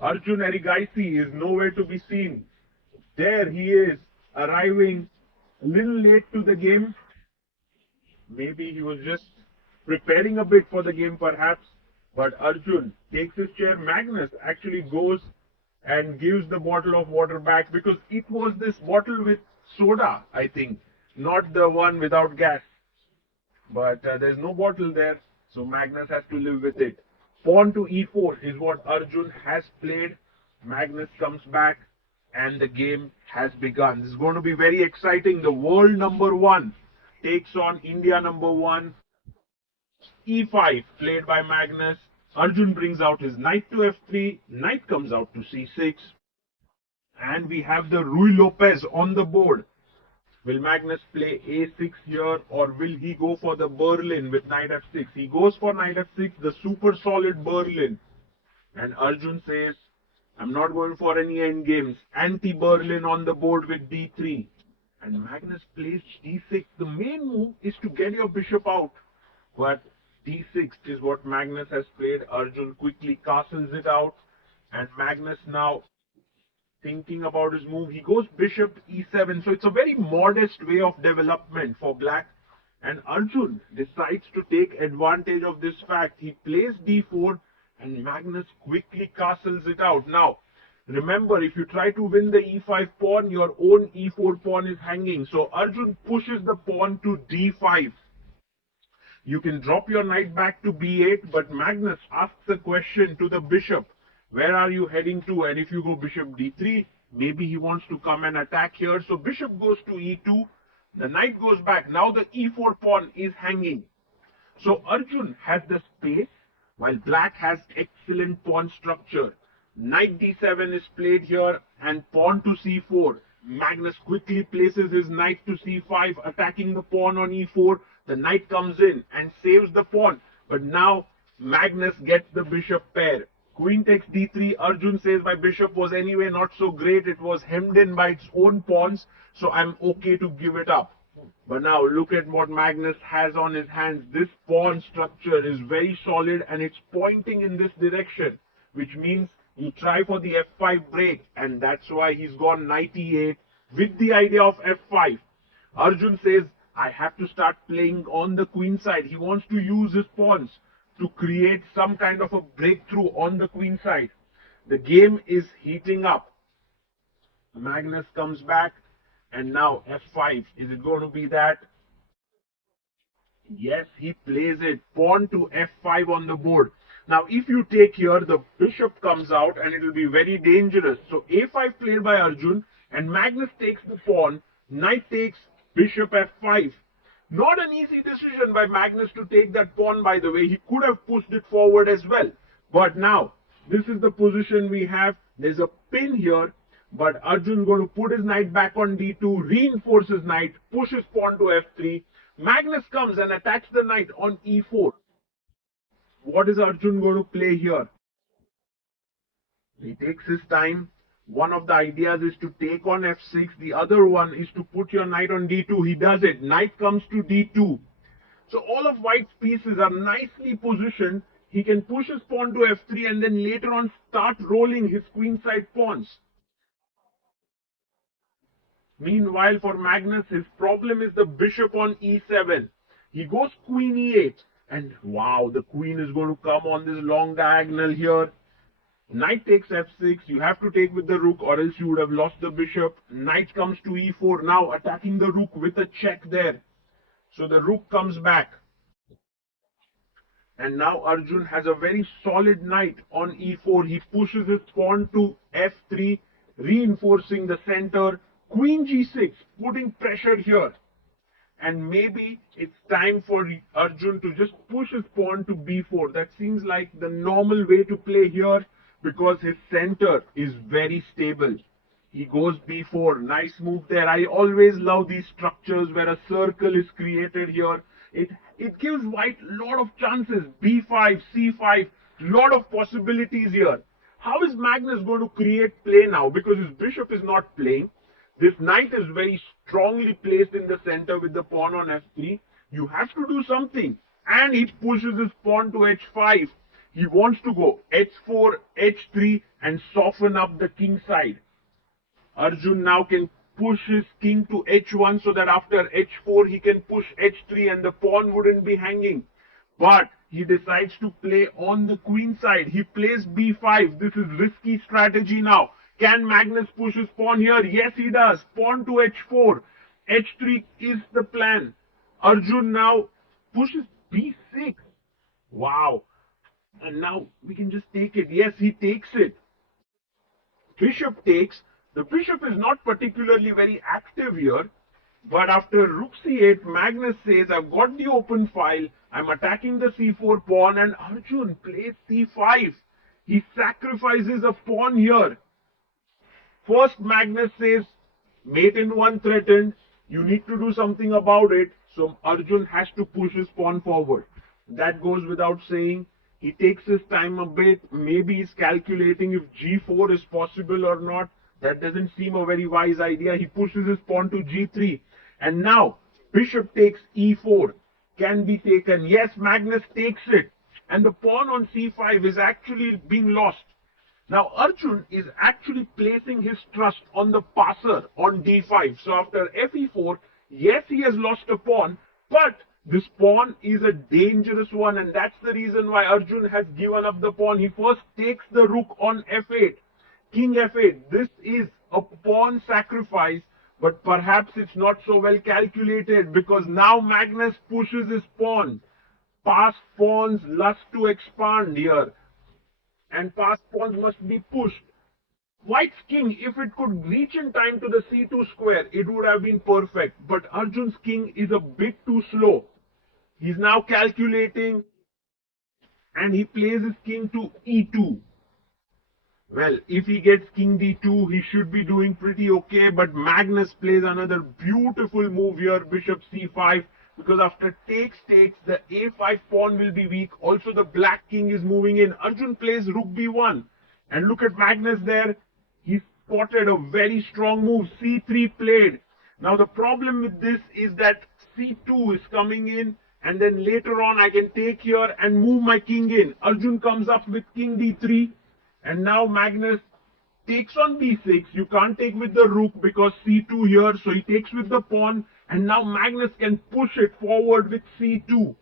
Arjun Erigaisi is nowhere to be seen. There he is, arriving a little late to the game. Maybe he was just preparing a bit for the game, perhaps. But Arjun takes his chair. Magnus actually goes and gives the bottle of water back because it was this bottle with soda, I think, not the one without gas. But there's no bottle there, so Magnus has to live with it. Pawn to e4 is what Arjun has played. Magnus comes back and the game has begun. This is going to be very exciting. The world number one takes on India number one. e5 played by Magnus. Arjun brings out his knight to f3. Knight comes out to c6. And we have the Rui Lopez on the board. Will Magnus play a6 here, or will he go for the Berlin with knight f6? He goes for knight f6, the super solid Berlin. And Arjun says, I'm not going for any endgames. Anti-Berlin on the board with d3. And Magnus plays d6. The main move is to get your bishop out. But d6 is what Magnus has played. Arjun quickly castles it out. And Magnus now thinking about his move. He goes bishop e7. So it's a very modest way of development for black. And Arjun decides to take advantage of this fact. He plays d4 and Magnus quickly castles it out. Now, remember, if you try to win the e5 pawn, your own e4 pawn is hanging. So Arjun pushes the pawn to d5. You can drop your knight back to b8, but Magnus asks a question to the bishop. Where are you heading to? And if you go bishop d3, maybe he wants to come and attack here. So bishop goes to e2. The knight goes back. Now the e4 pawn is hanging. So Arjun has the space, while black has excellent pawn structure. Knight d7 is played here and pawn to c4. Magnus quickly places his knight to c5, attacking the pawn on e4. The knight comes in and saves the pawn. But now Magnus gets the bishop pair. Queen takes d3. Arjun says my bishop was anyway not so great. It was hemmed in by its own pawns, so I'm okay to give it up. But now look at what Magnus has on his hands. This pawn structure is very solid and it's pointing in this direction, which means you try for the f5 break, and that's why he's gone knight e8 with the idea of f5. Arjun says, I have to start playing on the queen side. He wants to use his pawns to create some kind of a breakthrough on the queen side. The game is heating up. Magnus comes back, and now f5. Is it going to be that? Yes, he plays it. Pawn to f5 on the board. Now, if you take here, the bishop comes out and it will be very dangerous. So, a5 played by Arjun and Magnus takes the pawn. Knight takes bishop f5. Not an easy decision by Magnus to take that pawn, by the way. He could have pushed it forward as well. But now, this is the position we have. There's a pin here. But Arjun's going to put his knight back on d2, reinforce his knight, push his pawn to f3. Magnus comes and attacks the knight on e4. What is Arjun going to play here? He takes his time. One of the ideas is to take on f6. The other one is to put your knight on d2. He does it. Knight comes to d2. So all of white's pieces are nicely positioned. He can push his pawn to f3 and then later on start rolling his queenside pawns. Meanwhile, for Magnus, his problem is the bishop on e7. He goes queen e8. And wow, the queen is going to come on this long diagonal here. Knight takes f6. You have to take with the rook or else you would have lost the bishop. Knight comes to e4. Now attacking the rook with a check there. So the rook comes back. And now Arjun has a very solid knight on e4. He pushes his pawn to f3, reinforcing the center. Queen g6, putting pressure here. And maybe it's time for Arjun to just push his pawn to b4. That seems like the normal way to play here because his center is very stable. He goes b4. Nice move there. I always love these structures where a circle is created here. It gives white a lot of chances. b5, c5, lot of possibilities here. How is Magnus going to create play now? Because his bishop is not playing. This knight is very strongly placed in the center with the pawn on f3. You have to do something. And he pushes his pawn to h5. He wants to go h4, h3 and soften up the king side. Arjun now can push his king to h1 so that after h4 he can push h3 and the pawn wouldn't be hanging. But he decides to play on the queen side. He plays b5. This is risky strategy now. Can Magnus push his pawn here? Yes, he does. Pawn to h4. h3 is the plan. Arjun now pushes b6. Wow. And now we can just take it. Yes, he takes it. Bishop takes. The bishop is not particularly very active here. But after rook c8, Magnus says, I've got the open file. I'm attacking the c4 pawn, and Arjun plays c5. He sacrifices a pawn here. First, Magnus says, mate in one threatened. You need to do something about it. So Arjun has to push his pawn forward. That goes without saying. He takes his time a bit. Maybe he's calculating if g4 is possible or not. That doesn't seem a very wise idea. He pushes his pawn to g3. And now, bishop takes e4. Can be taken. Yes, Magnus takes it. And the pawn on c5 is actually being lost. Now, Arjun is actually placing his trust on the passer on d5. So after fe4, yes, he has lost a pawn. But this pawn is a dangerous one. And that's the reason why Arjun has given up the pawn. He first takes the rook on f8. King f8. This is a pawn sacrifice. But perhaps it's not so well calculated because now Magnus pushes his pawn. Passed pawns lust to expand here. And passed pawns must be pushed. White's king, if it could reach in time to the c2 square, it would have been perfect. But Arjun's king is a bit too slow. He's now calculating and he plays his king to e2. Well, if he gets king d2, he should be doing pretty okay. But Magnus plays another beautiful move here, bishop c5. Because after takes, the a5 pawn will be weak. Also, the black king is moving in. Arjun plays rook b1. And look at Magnus there. He spotted a very strong move. c3 played. Now, the problem with this is that c2 is coming in. And then later on, I can take here and move my king in. Arjun comes up with king d3. And now Magnus takes on b6. You can't take with the rook because c2 here. So he takes with the pawn. And now Magnus can push it forward with c2.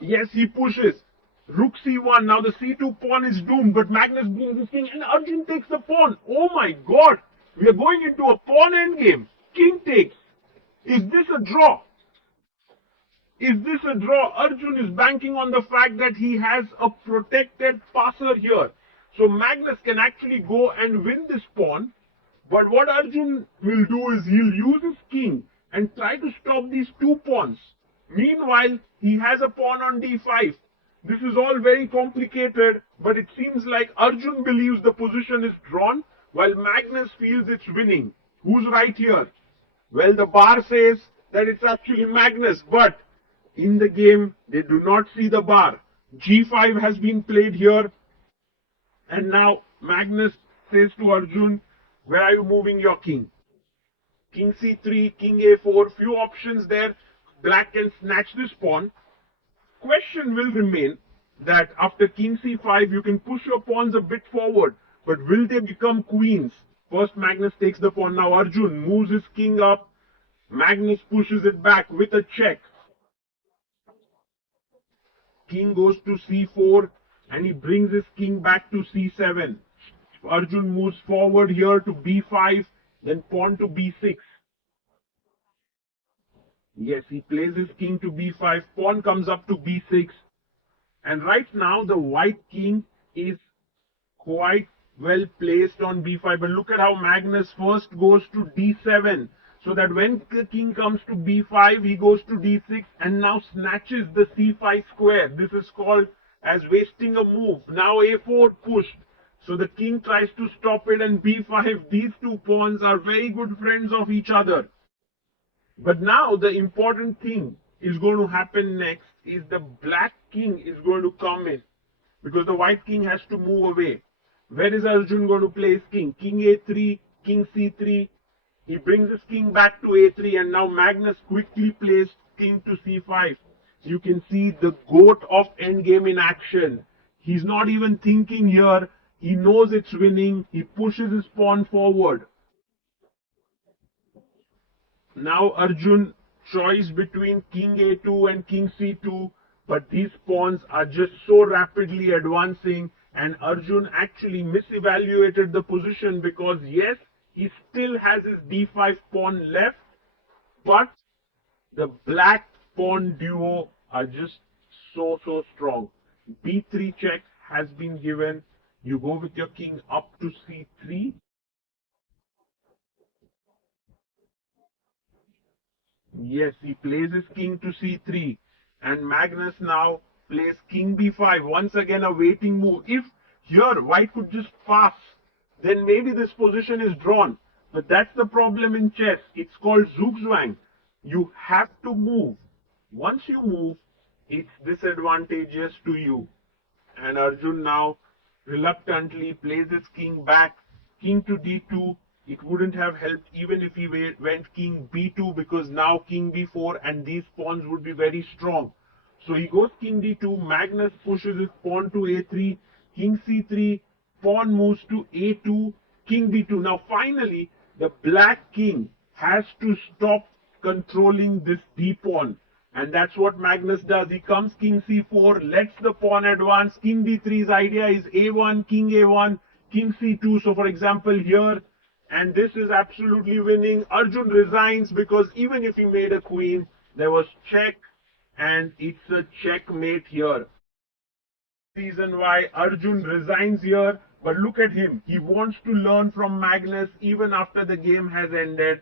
Yes, he pushes. Rook c1. Now the c2 pawn is doomed. But Magnus brings his king. And Arjun takes the pawn. Oh my God. We are going into a pawn endgame. King takes. Is this a draw? Is this a draw? Arjun is banking on the fact that he has a protected passer here. So Magnus can actually go and win this pawn. But what Arjun will do is he'll use his king and try to stop these two pawns. Meanwhile, he has a pawn on d5. This is all very complicated, but it seems like Arjun believes the position is drawn while Magnus feels it's winning. Who's right here? Well, the bar says that it's actually Magnus, but in the game, they do not see the bar. g5 has been played here. And now Magnus says to Arjun, where are you moving your king? King c3, king a4, few options there. Black can snatch this pawn. Question will remain that after king c5, you can push your pawns a bit forward. But will they become queens? First, Magnus takes the pawn. Now Arjun moves his king up. Magnus pushes it back with a check. King goes to c4 and he brings his king back to c7. Arjun moves forward here to b5, then pawn to b6. Yes, he plays his king to b5, pawn comes up to b6. And right now the white king is quite well placed on b5. But look at how Magnus first goes to d7. So that when the king comes to b5, he goes to d6 and now snatches the c5 square. This is called as wasting a move. Now a4 pushed. So the king tries to stop it and b5. These two pawns are very good friends of each other. But now the important thing is going to happen next is the black king is going to come in. Because the white king has to move away. Where is Arjun going to play his king? King a3, king c3. He brings his king back to a3 and now Magnus quickly plays king to c5. You can see the goat of endgame in action. He's not even thinking here. He knows it's winning. He pushes his pawn forward. Now Arjun choice between king a2 and king c2, but these pawns are just so rapidly advancing, and Arjun actually misevaluated the position because yes, he still has his d5 pawn left, but the black pawn duo are just so strong. b3 check has been given. You go with your king up to c3. Yes, he plays his king to c3, and Magnus now plays king b5. Once again, a waiting move. If here white could just pass, then maybe this position is drawn. But that's the problem in chess. It's called zugzwang. You have to move. Once you move, it's disadvantageous to you. And Arjun now reluctantly plays his king back, king to d2. It wouldn't have helped even if he went king b2, because now king b4 and these pawns would be very strong. So he goes king d2, Magnus pushes his pawn to a3, king c3, pawn moves to a2, king b2. Now finally, the black king has to stop controlling this d pawn. And that's what Magnus does. He comes king c4, lets the pawn advance. King d3's idea is a1, king c2. So for example here, and this is absolutely winning. Arjun resigns because even if he made a queen, there was check, and it's a checkmate here. Reason why Arjun resigns here, but look at him. He wants to learn from Magnus even after the game has ended.